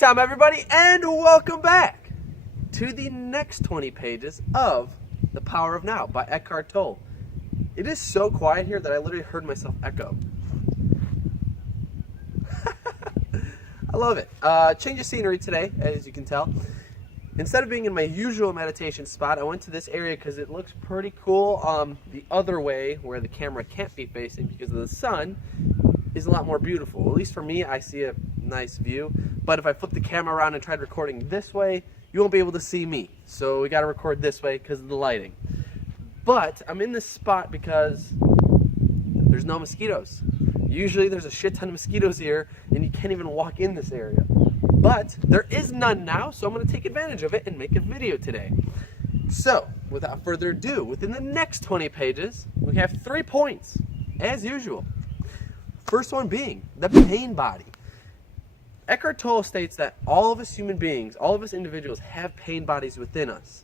Tom, everybody, and welcome back to the next 20 pages of The Power of Now by Eckhart Tolle. It is so quiet here that I literally heard myself echo. I love it. Change of scenery today, as you can tell. Instead of being in my usual meditation spot, I went to this area because it looks pretty cool. The other way, where the camera can't be facing because of the sun, is a lot more beautiful. At least for me, I see a nice view. But if I flip the camera around and tried recording this way, you won't be able to see me. So we got to record this way because of the lighting. But I'm in this spot because there's no mosquitoes. Usually there's a shit ton of mosquitoes here and you can't even walk in this area. But there is none now, so I'm going to take advantage of it and make a video today. So, without further ado, within the next 20 pages, we have 3 points, as usual. First one being the pain body. Eckhart Tolle states that all of us human beings, all of us individuals have pain bodies within us.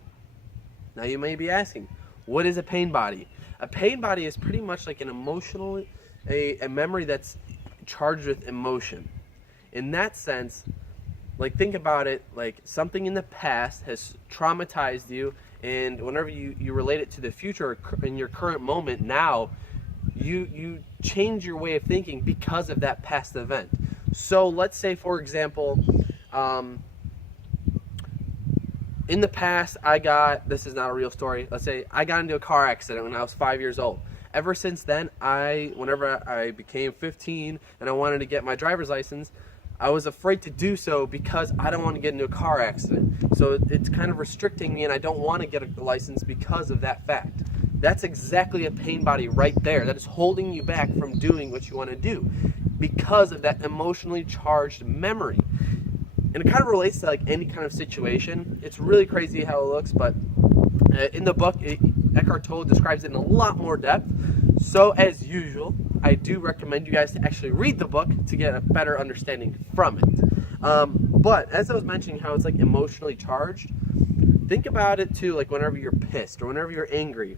Now you may be asking, what is a pain body? A pain body is pretty much like an emotional, a memory that's charged with emotion. In that sense, like think about it, like something in the past has traumatized you, and whenever you relate it to the future in your current moment now, you change your way of thinking because of that past event. So let's say, for example, in the past this is not a real story, let's say I got into a car accident when I was 5 years old. Ever since then, whenever I became 15 and I wanted to get my driver's license, I was afraid to do so because I don't want to get into a car accident. So it's kind of restricting me, and I don't want to get a license because of that fact. That's exactly a pain body right there. That is holding you back from doing what you want to do because of that emotionally charged memory. And it kind of relates to like any kind of situation. It's really crazy how it looks, but in the book, Eckhart Tolle describes it in a lot more depth. So as usual, I do recommend you guys to actually read the book to get a better understanding from it. But as I was mentioning how it's like emotionally charged, think about it too, like whenever you're pissed or whenever you're angry.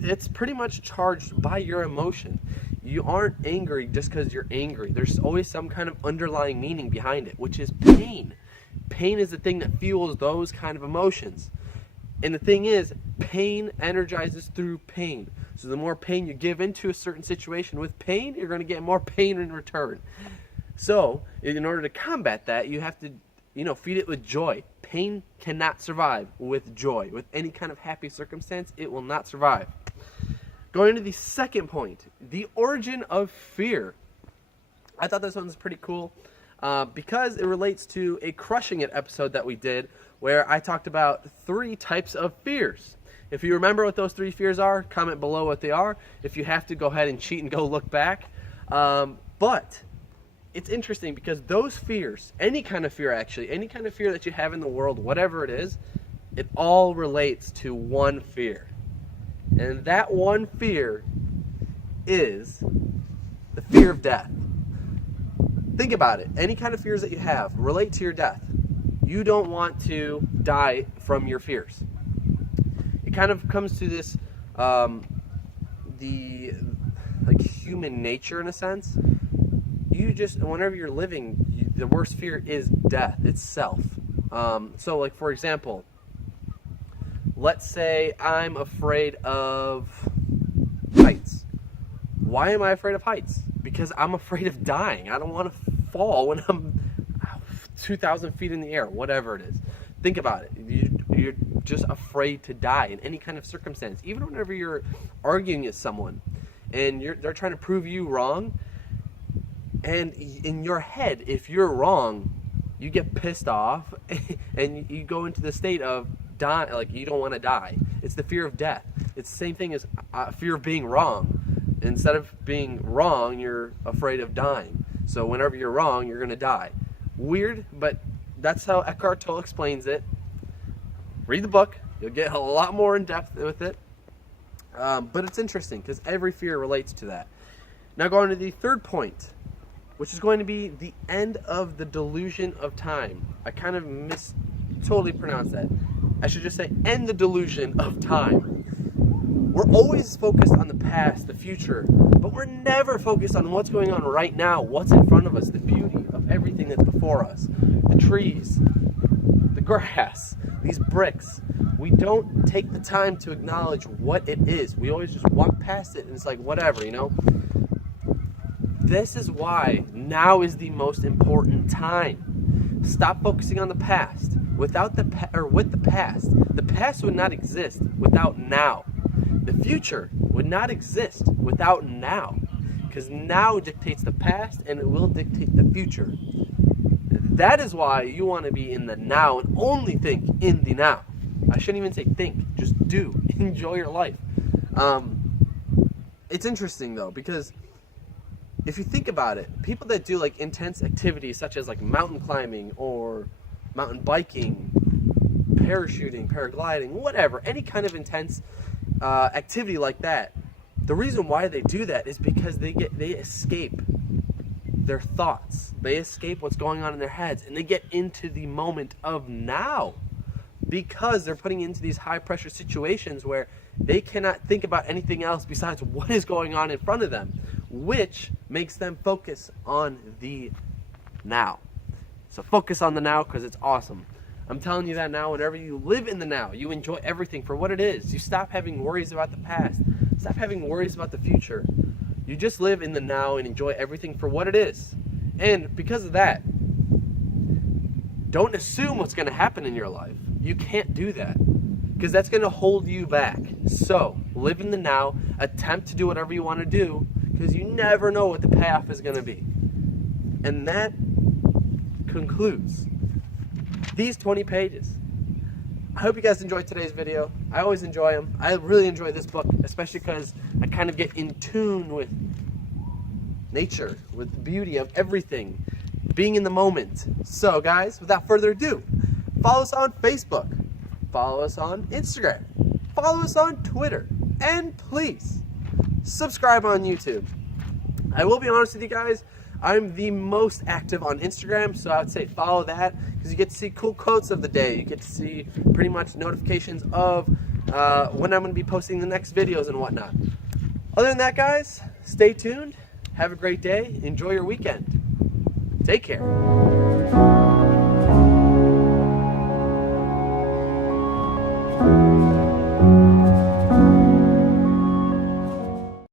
It's pretty much charged by your emotion. You aren't angry just because you're angry. There's always some kind of underlying meaning behind it, which is pain. Pain is the thing that fuels those kind of emotions. And the thing is, pain energizes through pain. So the more pain you give into a certain situation with pain, you're going to get more pain in return. So in order to combat that, you have to feed it with joy. Pain cannot survive with joy. With any kind of happy circumstance, it will not survive. Going to the second point, the origin of fear. I thought this one was pretty cool because it relates to a Crushing It episode that we did where I talked about 3 types of fears. If you remember what those 3 fears are, comment below what they are. If you have to, go ahead and cheat and go look back. But it's interesting because those fears, any kind of fear actually, any kind of fear that you have in the world, whatever it is, it all relates to one fear. And that one fear is the fear of death. Think about it. Any kind of fears that you have relate to your death. You don't want to die from your fears. It kind of comes to this, the human nature in a sense. Whenever you're living, the worst fear is death itself. So like for example, let's say I'm afraid of heights. Why am I afraid of heights? Because I'm afraid of dying. I don't want to fall when I'm 2,000 feet in the air, whatever it is. Think about it. You're just afraid to die in any kind of circumstance. Even whenever you're arguing with someone and they're trying to prove you wrong, and in your head, if you're wrong, you get pissed off and you go into the state of die, like you don't want to die. It's the fear of death. It's the same thing as fear of being wrong. Instead of being wrong, you're afraid of dying. So whenever you're wrong, you're going to die. Weird, but that's how Eckhart Tolle explains it. Read the book. You'll get a lot more in depth with it. But it's interesting because every fear relates to that. Now going to the third point, which is going to be the end of the delusion of time. I kind of totally pronounced that. I should just say end the delusion of time. We're always focused on the past, the future, but we're never focused on what's going on right now, what's in front of us, the beauty of everything that's before us. The trees, the grass, these bricks. We don't take the time to acknowledge what it is. We always just walk past it and it's like, whatever, you know? This is why now is the most important time. Stop focusing on the past. Without the past would not exist without now. The future would not exist without now. Because now dictates the past and it will dictate the future. That is why you want to be in the now and only think in the now. I shouldn't even say think, just do. Enjoy your life. It's interesting though, because if you think about it, people that do like intense activities such as like mountain climbing or mountain biking, parachuting, paragliding, whatever, any kind of intense activity like that, the reason why they do that is because they escape their thoughts. They escape what's going on in their heads and they get into the moment of now, because they're putting into these high pressure situations where they cannot think about anything else besides what is going on in front of them, which makes them focus on the now. So focus on the now because it's awesome. I'm telling you that now, whenever you live in the now, you enjoy everything for what it is. You stop having worries about the past. Stop having worries about the future. You just live in the now and enjoy everything for what it is. And because of that, don't assume what's going to happen in your life. You can't do that because that's going to hold you back. So live in the now, attempt to do whatever you want to do because you never know what the payoff is going to be. And that concludes these 20 pages. I hope you guys enjoyed today's video. I always enjoy them. I really enjoy this book, especially because I kind of get in tune with nature, with the beauty of everything, being in the moment. So guys, without further ado, follow us on Facebook, follow us on Instagram, follow us on Twitter, and please subscribe on YouTube. I will be honest with you guys, I'm the most active on Instagram, so I would say follow that because you get to see cool quotes of the day. You get to see pretty much notifications of when I'm going to be posting the next videos and whatnot. Other than that, guys, stay tuned. Have a great day. Enjoy your weekend. Take care.